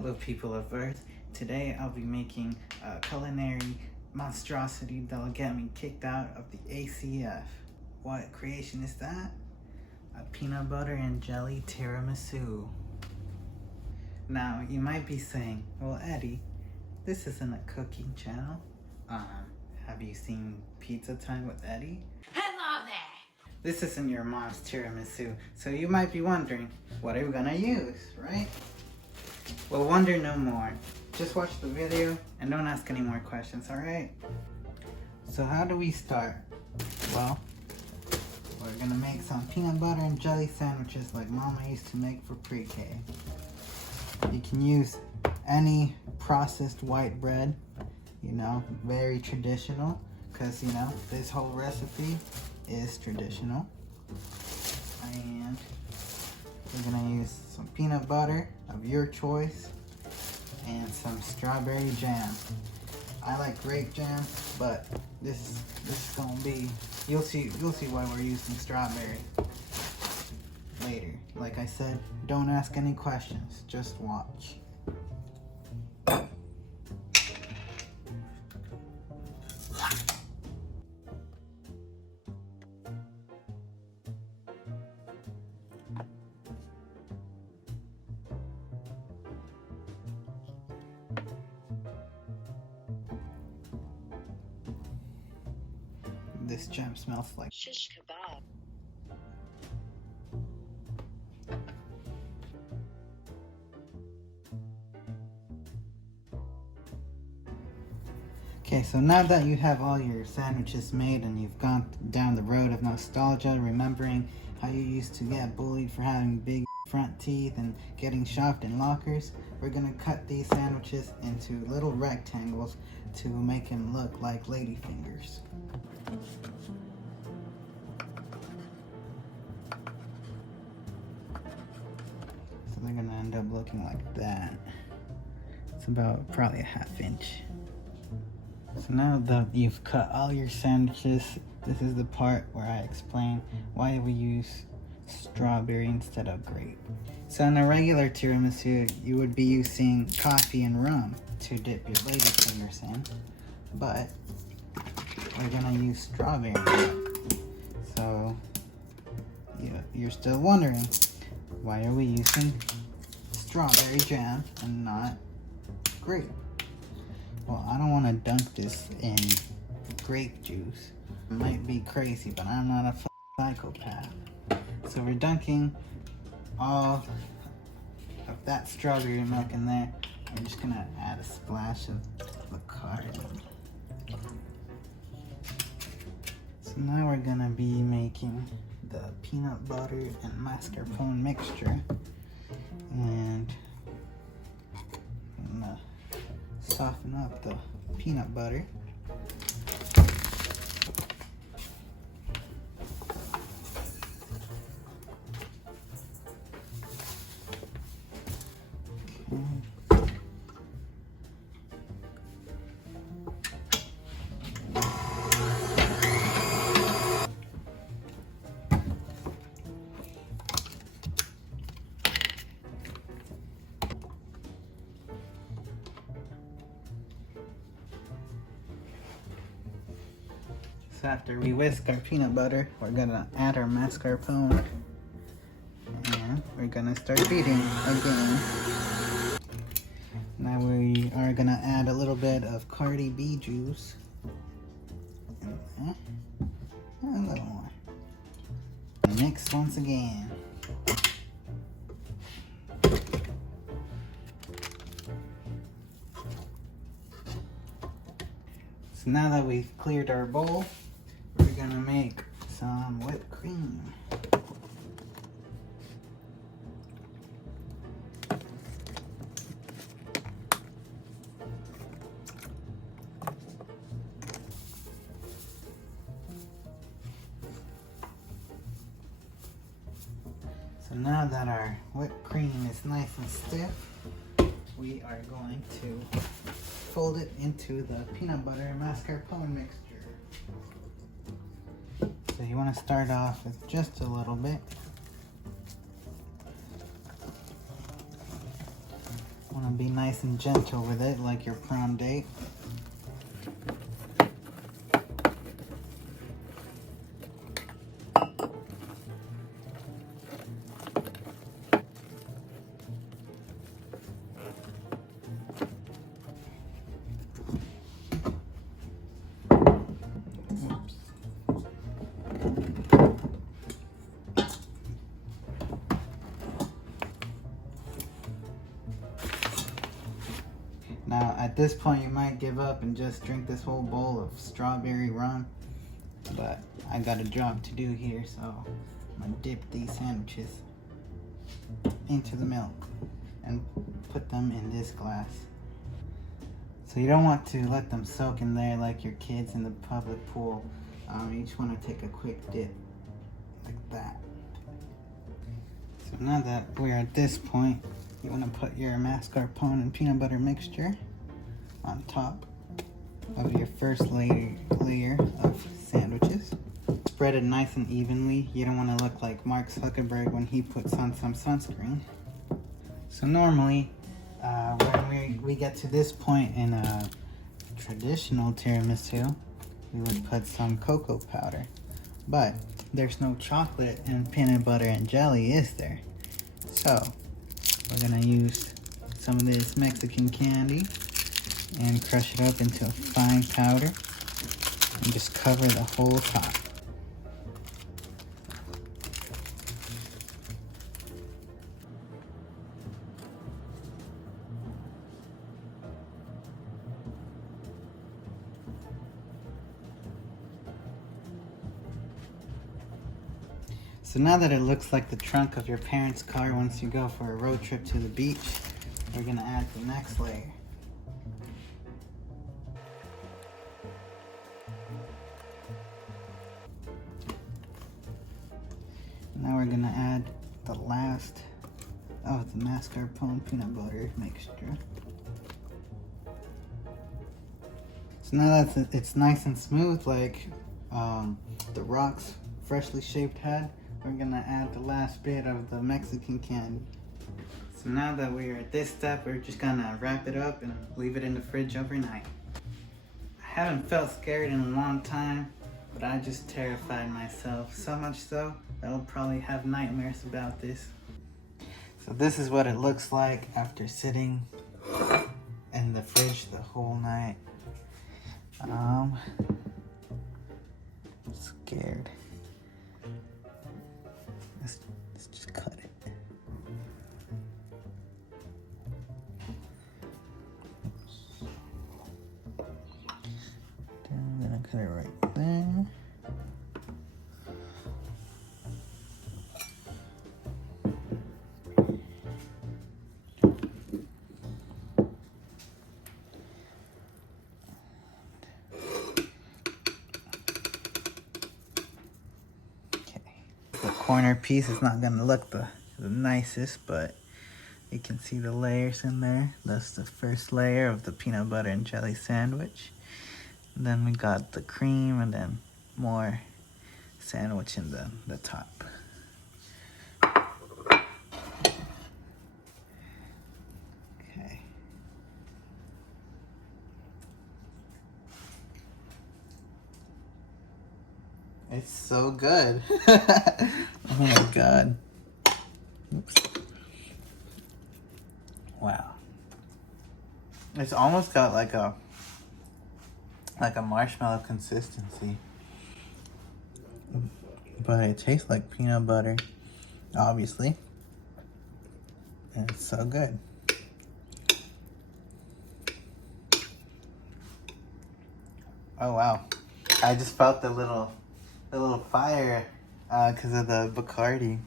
Hello people of Earth. Today I'll be making a culinary monstrosity that'll get me kicked out of the ACF. What creation is that? A peanut butter and jelly tiramisu. Now you might be saying, well Eddie, this isn't a cooking channel. Have you seen Pizza Time with Eddy? Hello there! This isn't your mom's tiramisu, so you might be wondering, what are we gonna use, right? Well, wonder no more. Just watch the video and don't ask any more questions, alright? So how do we start? Well, we're gonna make some peanut butter and jelly sandwiches like Mama used to make for pre-K. You can use any processed white bread, you know, very traditional, because, you know, this whole recipe is traditional. And we're gonna use some peanut butter of your choice and some strawberry jam. I like grape jam, but this is gonna be, you'll see why we're using strawberry later. Like I said, don't ask any questions, just watch. This jam smells like Shish kebab. Okay, so now that you have all your sandwiches made and you've gone down the road of nostalgia, remembering how you used to get bullied for having big front teeth and getting shoved in lockers, we're gonna cut these sandwiches into little rectangles to make them look like ladyfingers. So they're gonna end up looking like that. It's about probably a ½ inch. So now that you've cut all your sandwiches, this is the part where I explain why we use strawberry instead of grape. So in a regular tiramisu, you would be using coffee and rum to dip your ladyfingers in, but we're gonna use strawberry. So you're still wondering, why are we using strawberry jam and not grape? Well, I don't want to dunk this in grape juice. It might be crazy, but I'm not a psychopath. So we're dunking all of that strawberry milk in there. We're just gonna add a splash of Bacardi. So now we're gonna be making the peanut butter and mascarpone mixture. And I'm gonna soften up the peanut butter. So after we whisk our peanut butter, we're gonna add our mascarpone and we're gonna start beating again. Now we are gonna add a little bit of Cardi B juice and a little more. Mix once again. So now that we've cleared our bowl, we're gonna make some whipped cream. So now that our whipped cream is nice and stiff, we are going to fold it into the peanut butter and mascarpone mixture. So you want to start off with just a little bit. Want to be nice and gentle with it, like your prom date. Now, at this point, you might give up and just drink this whole bowl of strawberry rum, but I got a job to do here, so I'm gonna dip these sandwiches into the milk and put them in this glass. So you don't want to let them soak in there like your kids in the public pool. You just want to take a quick dip like that. So now that we're at this point, you want to put your mascarpone and peanut butter mixture on top of your first layer of sandwiches. Spread it nice and evenly. You don't want to look like Mark Zuckerberg when he puts on some sunscreen. So normally, when we get to this point in a traditional tiramisu, we would put some cocoa powder. But there's no chocolate and peanut butter and jelly, is there? So we're gonna use some of this Mexican candy and crush it up into a fine powder and just cover the whole top. So now that it looks like the trunk of your parents' car once you go for a road trip to the beach, we're gonna add the next layer. Now we're gonna add the last of the mascarpone peanut butter mixture. So now that it's nice and smooth like the Rock's freshly shaved head, we're gonna add the last bit of the Mexican candy. So now that we're at this step, we're just gonna wrap it up and leave it in the fridge overnight. I haven't felt scared in a long time, but I just terrified myself. So much so that I'll probably have nightmares about this. So this is what it looks like after sitting in the fridge the whole night. I'm scared. Let's just cut it. I'm gonna cut it right there. The corner piece is not gonna look the nicest, but you can see the layers in there. That's the first layer of the peanut butter and jelly sandwich. And then we got the cream and then more sandwich in the top. Okay. It's so good. Oh my god. Oops. Wow. It's almost got like a marshmallow consistency. But it tastes like peanut butter, obviously. And it's so good. Oh wow. I just felt the little fire because of the Bacardi.